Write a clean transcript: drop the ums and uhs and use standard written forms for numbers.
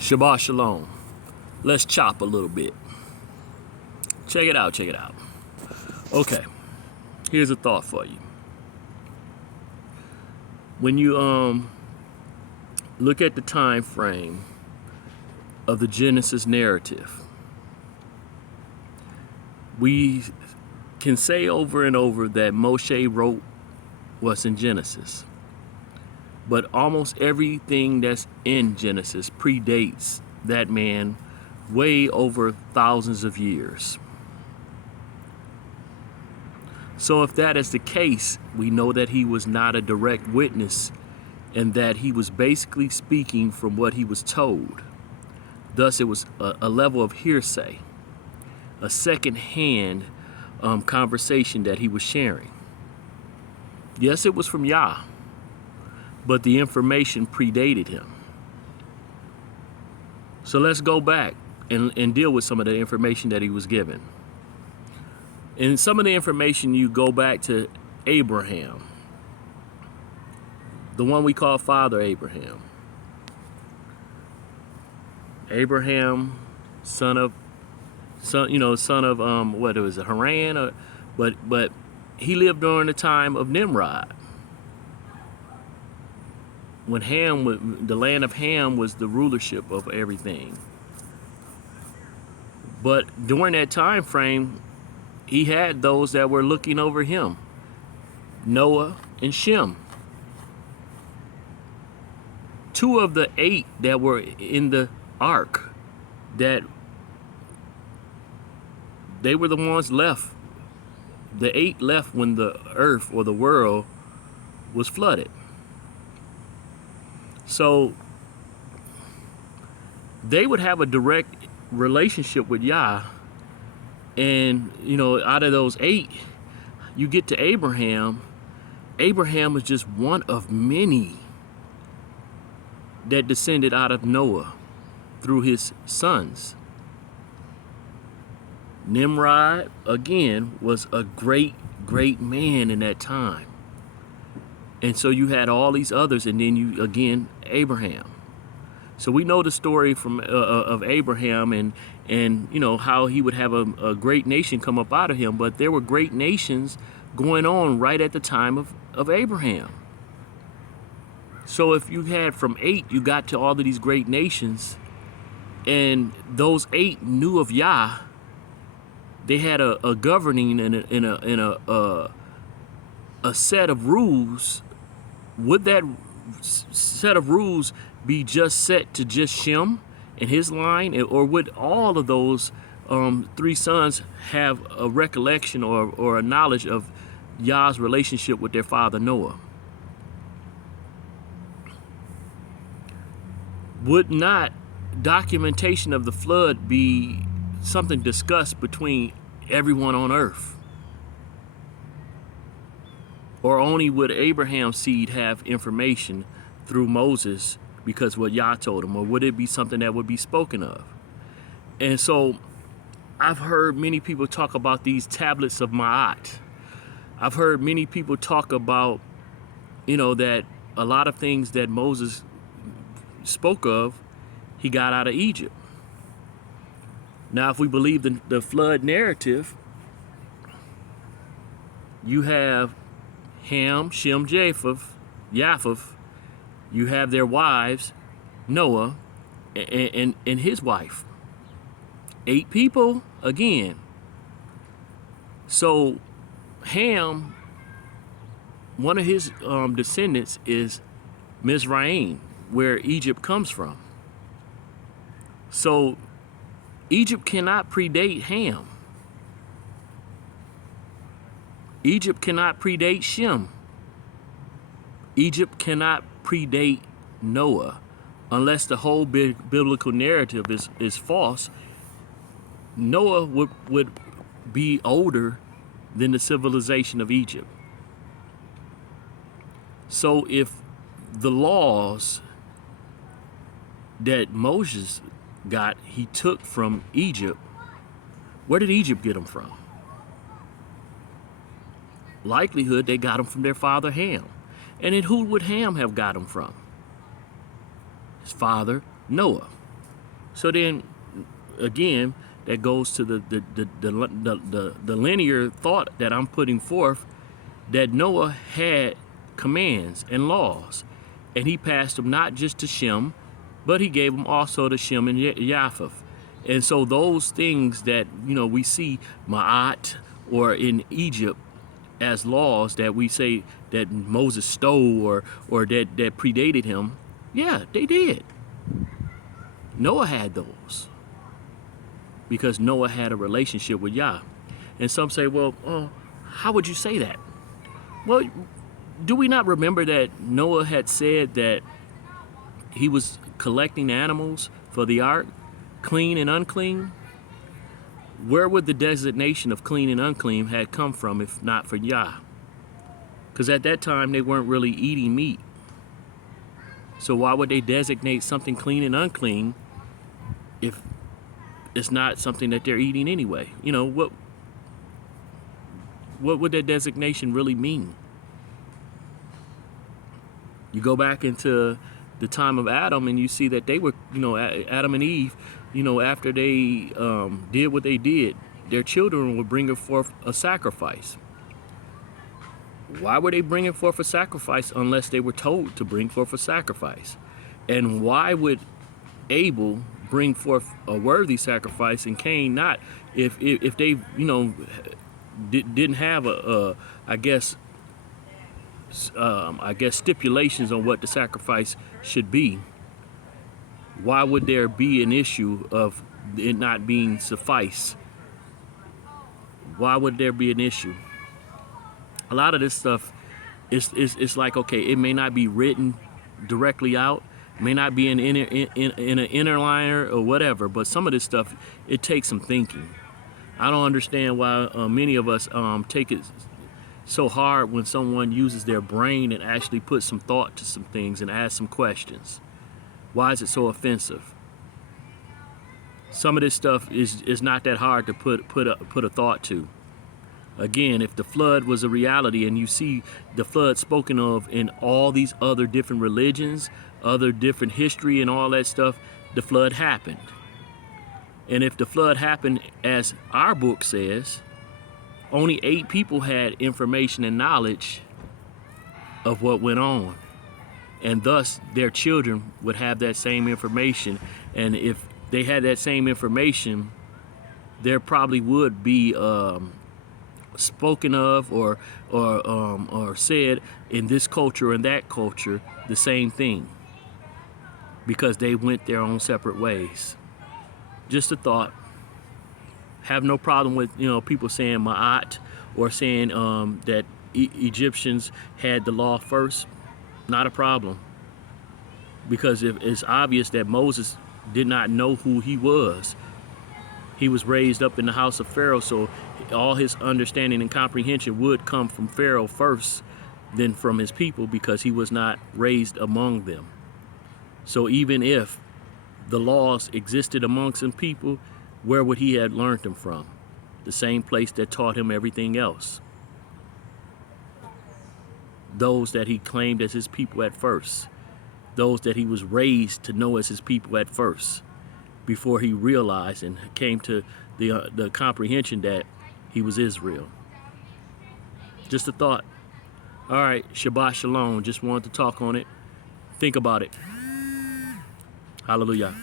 Shabbat Shalom. Let's chop a little bit. Check it out, check it out. Okay, here's a thought for you. When you look at the time frame of the Genesis narrative, we can say over and over that Moshe wrote what's in Genesis. But almost everything that's in Genesis predates that man way over thousands of years. So if that is the case, we know that he was not a direct witness and that he was basically speaking from what he was told. Thus, it was a level of hearsay, a second-hand conversation that he was sharing. Yes, it was from Yah, but the information predated him. So let's go back and deal with some of the information that he was given. In some of the information, you go back to Abraham, the one we call Father Abraham. Abraham, son of what was it, Haran, but he lived during the time of Nimrod, when the land of Ham was the rulership of everything. But during that time frame, he had those that were looking over him, Noah and Shem. 2 of the 8 that were in the ark, that they were the ones left. The 8 left when the earth or the world was flooded. So they would have a direct relationship with Yah. And, out of those 8, you get to Abraham. Abraham is just one of many that descended out of Noah through his sons. Nimrod, again, was a great, great man in that time. And so you had all these others, and then Abraham. So we know the story from of Abraham and how he would have a great nation come up out of him. But there were great nations going on right at the time of Abraham. So if you had from 8, you got to all of these great nations, and those 8 knew of Yah. They had a governing and a set of rules. Would that set of rules be just set to just Shem and his line, or would all of those 3 sons have a recollection or a knowledge of Yah's relationship with their father Noah? Would not documentation of the flood be something discussed between everyone on earth? Or only would Abraham's seed have information through Moses because what Yah told him? Or would it be something that would be spoken of? And so I've heard many people talk about these tablets of Ma'at. I've heard many people talk about, that a lot of things that Moses spoke of, he got out of Egypt. Now, if we believe the flood narrative, you have Ham, Shem, Japheth, you have their wives, Noah, and his wife. 8 people again. So Ham, one of his descendants is Mizraim, where Egypt comes from. So Egypt cannot predate Ham. Egypt cannot predate Shem. Egypt cannot predate Noah, unless the whole biblical narrative is false. Noah would be older than the civilization of Egypt. So if the laws that Moses got, he took from Egypt, where did Egypt get them from? Likelihood they got them from their father Ham. And then who would Ham have got them from? His father Noah. So then, again, that goes to the linear thought that I'm putting forth, that Noah had commands and laws, and he passed them not just to Shem, but he gave them also to Shem and Japheth. And so those things that we see Ma'at or in Egypt as laws that we say that Moses stole or that predated him, yeah, they did. Noah had those because Noah had a relationship with Yah. And some say, well, how would you say that? Well, do we not remember that Noah had said that he was collecting animals for the ark, clean and unclean? Where would the designation of clean and unclean had come from if not for Yah? Because at that time they weren't really eating meat. So why would they designate something clean and unclean if it's not something that they're eating anyway? What would that designation really mean? You go back into the time of Adam and you see that they were, Adam and Eve, after they did what they did, their children were bringing forth a sacrifice. Why were they bringing forth a sacrifice unless they were told to bring forth a sacrifice? And why would Abel bring forth a worthy sacrifice and Cain not? If they, didn't have I guess stipulations on what the sacrifice should be, why would there be an issue of it not being suffice? Why would there be an issue? A lot of this stuff is like, okay, it may not be written directly out, may not be in an inner liner or whatever, but some of this stuff, it takes some thinking. I don't understand why many of us take it so hard when someone uses their brain and actually puts some thought to some things and asks some questions. Why is it so offensive? Some of this stuff is not that hard to put a thought to. Again, if the flood was a reality and you see the flood spoken of in all these other different religions, other different history and all that stuff, the flood happened. And if the flood happened as our book says, only 8 people had information and knowledge of what went on. And thus their children would have that same information. And if they had that same information, there probably would be spoken of or said in this culture and that culture the same thing, because they went their own separate ways. Just a thought. Have no problem with people saying Ma'at or saying that Egyptians had the law first. Not a problem, because it's obvious that Moses did not know who he was. He was raised up in the house of Pharaoh, so all his understanding and comprehension would come from Pharaoh first, then from his people, because he was not raised among them. So even if the laws existed amongst some people, where would he have learned them from? The same place that taught him everything else. Those that he claimed as his people at first. Those that he was raised to know as his people at first, before he realized and came to the comprehension that he was Israel. Just a thought. All right, Shabbat Shalom. Just wanted to talk on it. Think about it. Hallelujah.